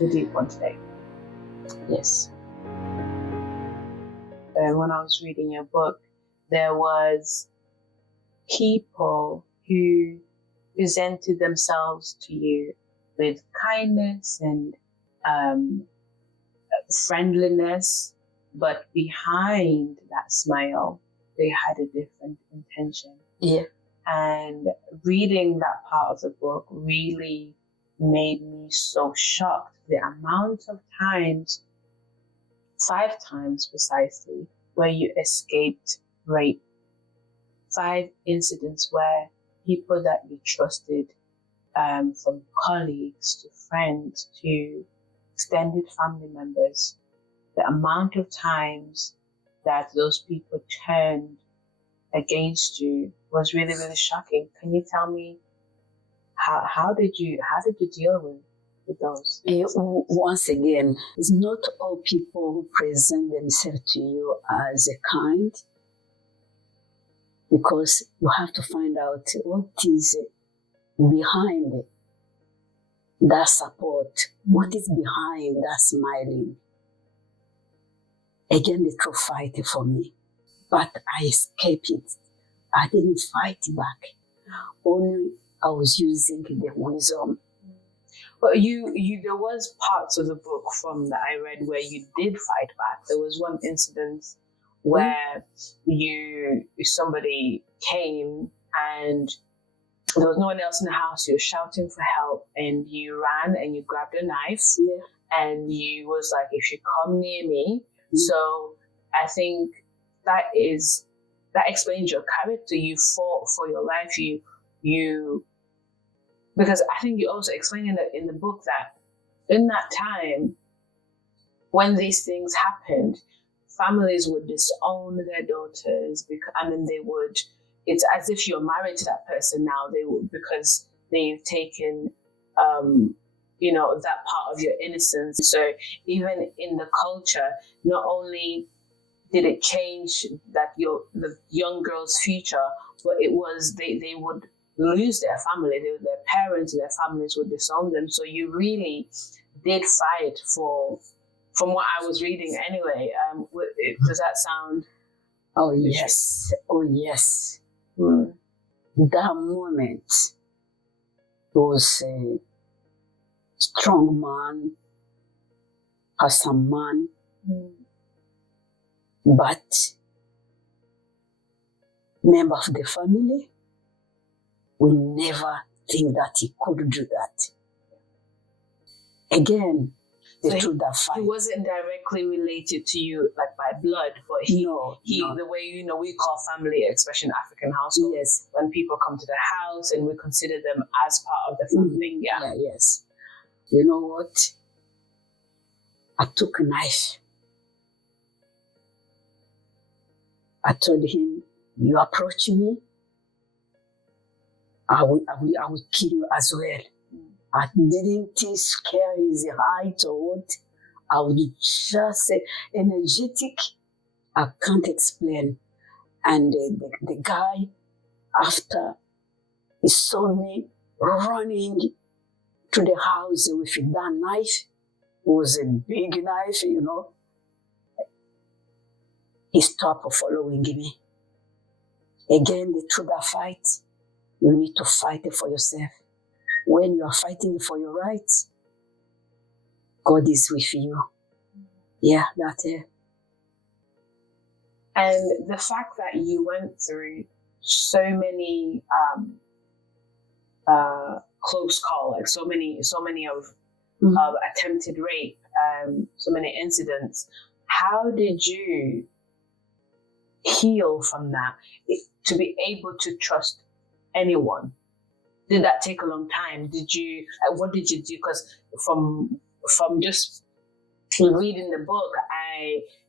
the deep one today. Yes. When I was reading your book, there was people who presented themselves to you with kindness and friendliness, but behind that smile, they had a different intention. Yeah. And reading that part of the book really made me so shocked. The amount of times, 5 times precisely, where you escaped rape. 5 incidents where people that you trusted, from colleagues to friends to extended family members, the amount of times that those people turned against you was really, really shocking. Can you tell me how did you deal with those? Once again, it's not all people who present themselves to you as a kind, because you have to find out what is behind that support, what is behind that smiling. Again, the true fight for me. But I escaped it. I didn't fight back. Only I was using the wisdom. But you there was parts of the book from that I read where you did fight back. There was one incident where somebody came and there was no one else in the house. You were shouting for help and you ran and you grabbed a knife and you was like, if you come near me. So I think that explains your character. You fought for your life. You because I think you also explain in the book that in that time when these things happened, families would disown their daughters it's as if you're married to that person now. They would, because they've taken that part of your innocence. So even in the culture, not only did it change that the young girl's future, but it was they would lose their family. Their parents and their families would disown them. So you really did fight for, from what I was reading anyway. Does that sound? Oh yes, oh yes. That moment was a strong man, handsome man, but member of the family will never think that he could do that. Again, the truth that fight. He wasn't directly related to you like by blood, but no. The way we call family expression African household. Yes. When people come to the house and we consider them as part of the family. Yeah, yes. You know what? I took a knife. I told him, you approach me, I will kill you as well. I didn't scare his height or what. I was just energetic. I can't explain. And the guy, after he saw me running to the house with that knife, it was a big knife, he stopped following me. Again, the truth that fight, you need to fight it for yourself. When you are fighting for your rights, God is with you. Yeah, that's it. And the fact that you went through so many close call, like so many of attempted rape, so many incidents. How did you heal from that to be able to trust anyone? Did that take a long time? What did you do? Because from just reading the book,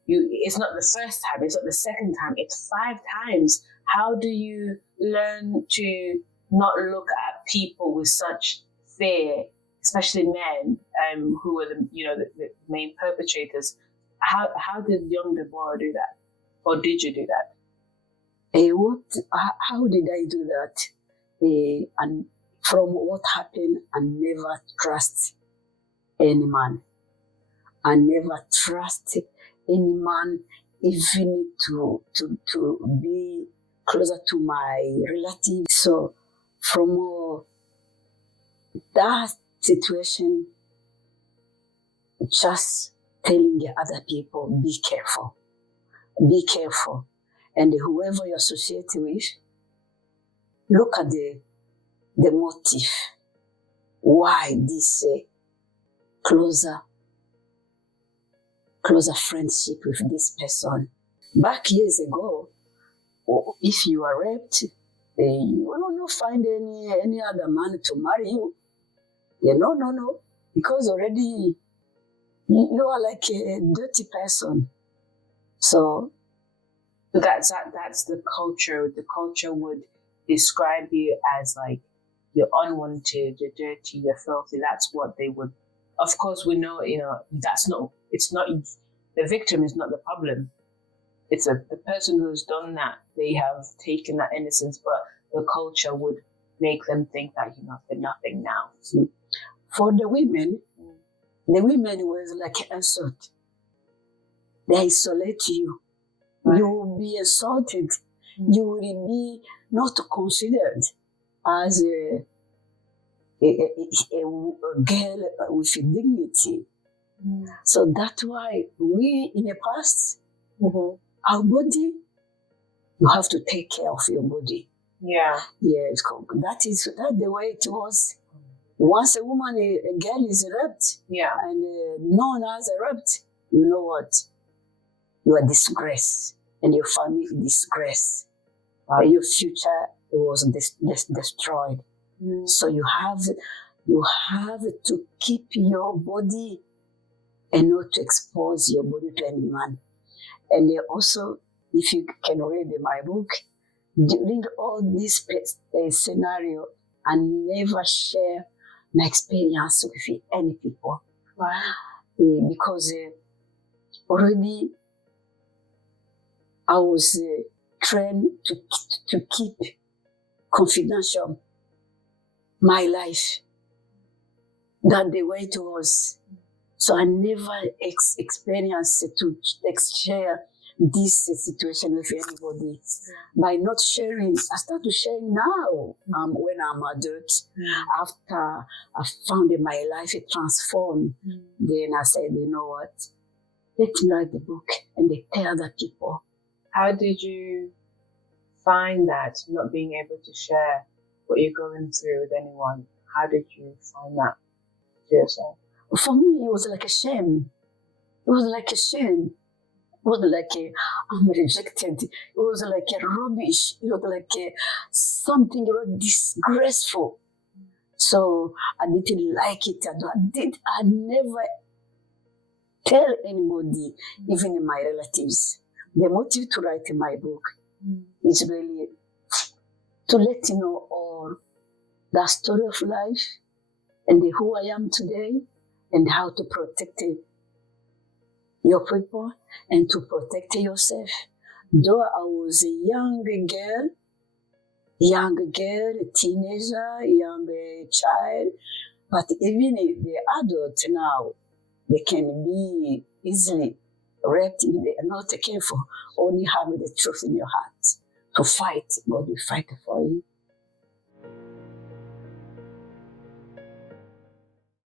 it's not the first time, it's not the second time, it's 5 times. How do you learn to not look at people with such fear, especially men, who were the main perpetrators? How did young Deborah do that? Or did you do that? How did I do that? And from what happened, I never trust any man. I never trust any man, even to be closer to my relatives. So from that situation, just telling the other people, be careful, be careful. And whoever you associate with, look at the motive. Why this closer friendship with this person? Back years ago, if you are raped, you will not find any other man to marry you. No, because already you are like a dirty person. So that's the culture. The culture would describe you as like you're unwanted, you're dirty, you're filthy. That's what they would. Of course, we know, that's not. It's not the victim is not the problem. It's the person who's done that. They have taken that innocence, but the culture would make them think that they're nothing now. So, for the women was like an insult. They isolate you. Right. You will be assaulted. Mm-hmm. You will be not considered as a girl with dignity. Mm-hmm. So that's why we, in the past, mm-hmm. our body, you have to take care of your body. Yeah. Yes, that's the way it was. Once a woman, a girl is raped, and known as a raped, you know what? You are disgraced, and your family is disgraced. Right. Your future was destroyed. Mm. So you have to keep your body and not to expose your body to any man. And also, if you can read my book, during all this scenario, I never share my experience with any people. Wow. Because already I was trained to keep confidential my life, that the way it was. So I never experienced to share this situation with anybody. By not sharing, I start to share now when I'm adult. After I found in my life it transformed, then I said, you know what? Let me write the book and they tell the people. How did you find that, not being able to share what you're going through with anyone? How did you find that to yourself? For me, it was like a shame. It was like a shame. It was like I'm rejected. It was like a rubbish. It was like something disgraceful. So I didn't like it. I never tell anybody, even in my relatives. The motive to write my book is really to let you know all the story of life and who I am today and how to protect your people and to protect yourself. Though I was a young girl, a teenager, young child, but even the adults now, they can be easily raped if they are not careful. Only have the truth in your heart to fight. God will fight for you.